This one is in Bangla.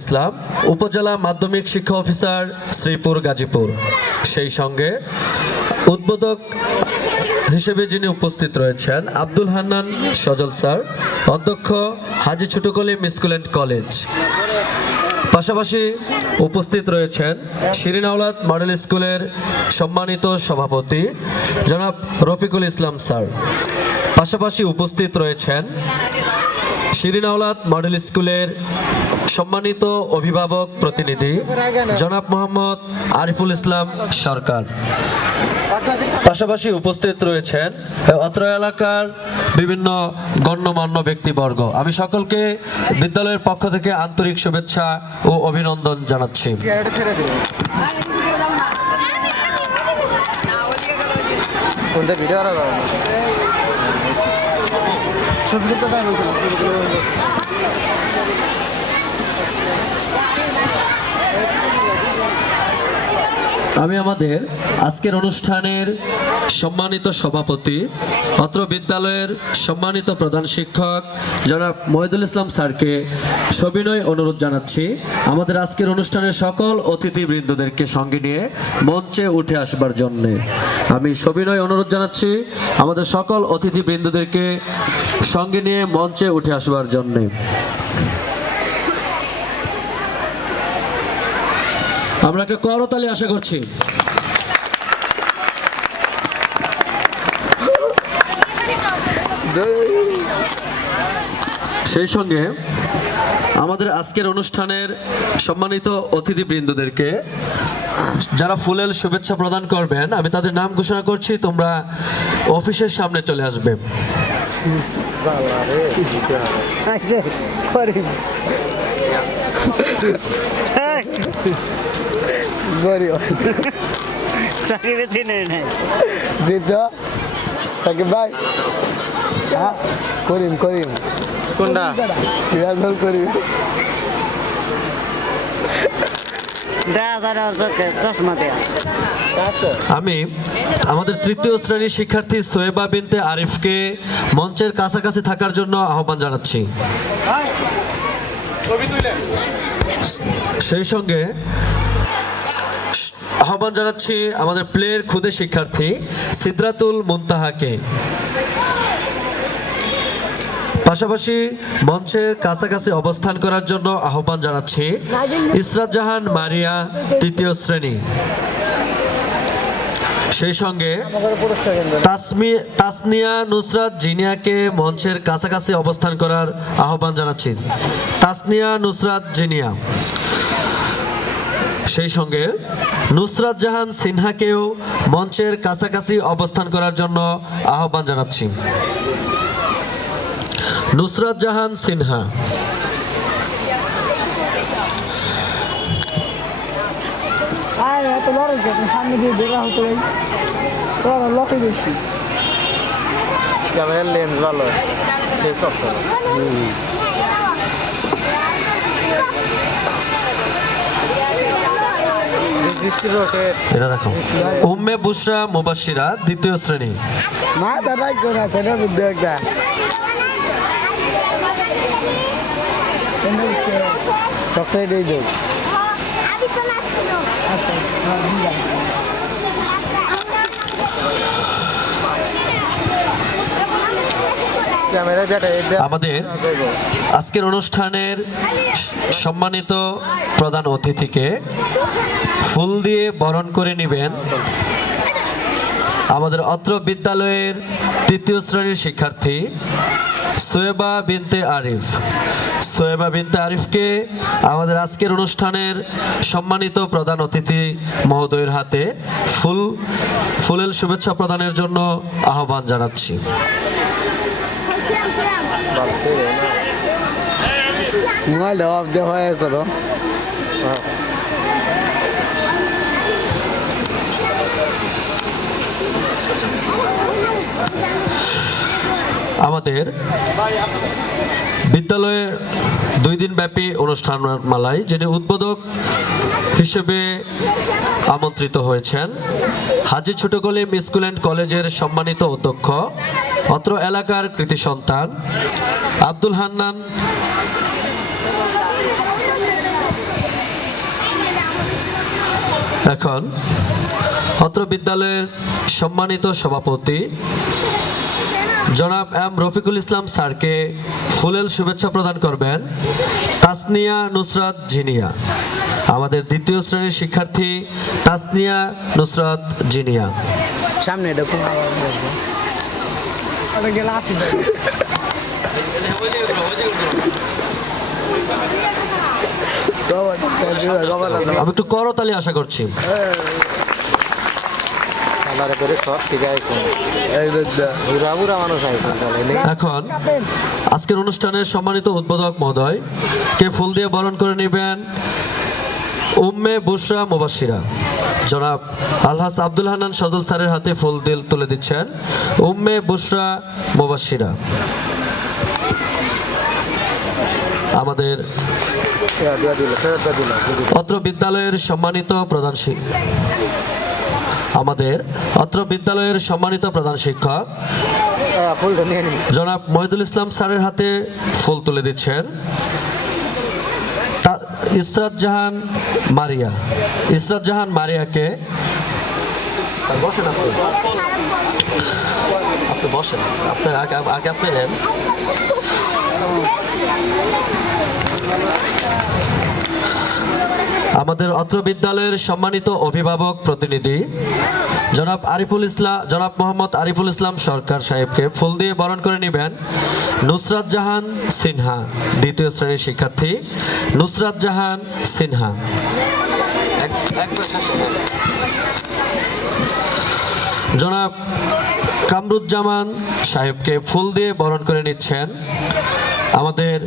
ইসলাম, উপজেলা মাধ্যমিক শিক্ষা অফিসার, শ্রীপুর, গাজীপুর। সেই সঙ্গে উদ্বোধক হিসেবে যিনি উপস্থিত রয়েছেন আব্দুল হান্নান সজল স্যার, অধ্যক্ষ হাজী ছোট কলিম স্কুল অ্যান্ড কলেজ। পাশাপাশি উপস্থিত রয়েছেন শিরিন আওলাদ মডেল স্কুলের সম্মানিত সভাপতি জনাব রফিকুল ইসলাম স্যার। পাশাপাশি উপস্থিত রয়েছেন শিরিন আওলাদ মডেল স্কুলের সম্মানিত অভিভাবক প্রতিনিধি জনাব মোহাম্মদ আরিফুল ইসলাম সরকার। পাশাপাশি উপস্থিত রয়েছেন অত্র এলাকার বিভিন্ন গণ্যমান্য ব্যক্তিবর্গ। আমি সকলকে বিদ্যালয়ের পক্ষ থেকে আন্তরিক শুভেচ্ছা ও অভিনন্দন জানাচ্ছি। আমি আমাদের আজকের অনুষ্ঠানের সম্মানিত সভাপতি, অত্র বিদ্যালয়ের সম্মানিত প্রধান শিক্ষক জনাব মহিদুল ইসলাম স্যারকে সবিনয় অনুরোধ জানাচ্ছি আমাদের আজকের অনুষ্ঠানের সকল অতিথিবৃন্দদেরকে সঙ্গে নিয়ে মঞ্চে উঠে আসবার জন্য। আমি সবিনয় অনুরোধ জানাচ্ছি আমাদের সকল অতিথিবৃন্দদেরকে সঙ্গে নিয়ে মঞ্চে উঠে আসবার জন্য। আমরা একটা করতালি আশা করছি। সেই সঙ্গে আমাদের আজকের অনুষ্ঠানের সম্মানিত অতিথিবৃন্দদেরকে যারা ফুলেল শুভেচ্ছা প্রদান করবেন, আমি তাদের নাম ঘোষণা করছি, তোমরা অফিসের সামনে চলে আসবে। করিম করিম কোনটা সিরাজল করিম আমি আমাদের তৃতীয় শ্রেণীর শিক্ষার্থী সোয়েবা বিনতে আরিফকে মঞ্চের কাছাকাছি থাকার জন্য আহ্বান জানাচ্ছি। সেই সঙ্গে আহ্বান জানাচ্ছি আমাদের প্লের খুদে শিক্ষার্থী সিদরাতুল মুনতাহাকে। পাশাপাশি মঞ্চের কাছাকাছি অবস্থান করার জন্য আহ্বান জানাচ্ছি ইসরাত জাহান মারিয়া, তৃতীয় শ্রেণী। সেই সঙ্গে তাসনিয়া নুসরাত জিনিয়াকে মঞ্চের কাছাকাছি অবস্থান করার আহ্বান জানাচ্ছি। তাসনিয়া নুসরাত জিনিয়া। সেই সঙ্গে নুসরাত জাহান সিনহাকেও মঞ্চের কাছাকাছি অবস্থান করার জন্য আহ্বান জানাচ্ছি। নুসরাত জাহান সিনহা। লেন্স ভালো এটা দেখো উম্মে বুশরা মুবাশশিরা, দ্বিতীয় শ্রেণী। মা দাদাই করা সেটা বুদ্ধি একটা চকলেট এই দেব আমাদের আজকের অনুষ্ঠানের সম্মানিত প্রধান অতিথিকে ফুল দিয়ে বরণ করে নেবেন আমাদের অত্র বিদ্যালয়ের তৃতীয় শ্রেণীর শিক্ষার্থী সোয়েবা বিনতে আরিফ। সোয়েবা বিনতে আরিফকে আমাদের আজকের অনুষ্ঠানের সম্মানিত প্রধান অতিথি মহোদয়ের হাতে ফুলেল শুভেচ্ছা প্রদানের জন্য আহ্বান জানাচ্ছি। মোবাইল অফ দেওয়া করো। আমাদের বিদ্যালয়ে 2 দিন ব্যাপী অনুষ্ঠান মালায় যিনি উদ্বোধক হিসেবে আমন্ত্রিত হয়েছেন হাজী ছোট কলিম স্কুল অ্যান্ড কলেজের সম্মানিত অধ্যক্ষ, অত্র এলাকার কৃতি সন্তান আব্দুল হান্নান এখন অত্র বিদ্যালয়ের সম্মানিত সভাপতি জনাব এম রফিকুল ইসলাম স্যারকে ফুলেল শুভেচ্ছা প্রদান করবেন তাসনিয়া নুসরাত জিনিয়া, আমাদের দ্বিতীয় শ্রেণীর শিক্ষার্থী তাসনিয়া নুসরাত জিনিয়া। সামনে এটা কোন আমি একটু করতালি আশা করছি। এখন আজকের অনুষ্ঠানের সম্মানিত উদ্বোধক মহোদয় কে ফুল দিয়ে বরণ করে নেবেন উম্মে বুশরা মুবাশশিরা। জনাব আলহাজ আব্দুল হান্নান সজল স্যারের হাতে ফুল তুলে দিচ্ছেন উম্মে বুশরা মুবাশশিরা। আমাদের অত্র বিদ্যালয়ের সম্মানিত প্রধান শিক্ষক জনাব মহিদুল ইসলাম স্যারের হাতে ফুল তুলে দিচ্ছেন ইসরাত জাহান মারিয়াকে। বসেন, আপনি বসেন, আপনার আগে আপনি নেন। আমাদের অত্র বিদ্যালয়ের সম্মানিত অভিভাবক প্রতিনিধি জনাব মোহাম্মদ আরিফুল ইসলাম সরকার সাহেবকে ফুল দিয়ে বরণ করে নেবেন নুসরাত জাহান সিনহা, দ্বিতীয় শ্রেণীর শিক্ষার্থী নুসরাত জাহান সিনহা। জনাব কামরুজ্জামান সাহেবকে ফুল দিয়ে বরণ করে নিচ্ছেন আমাদের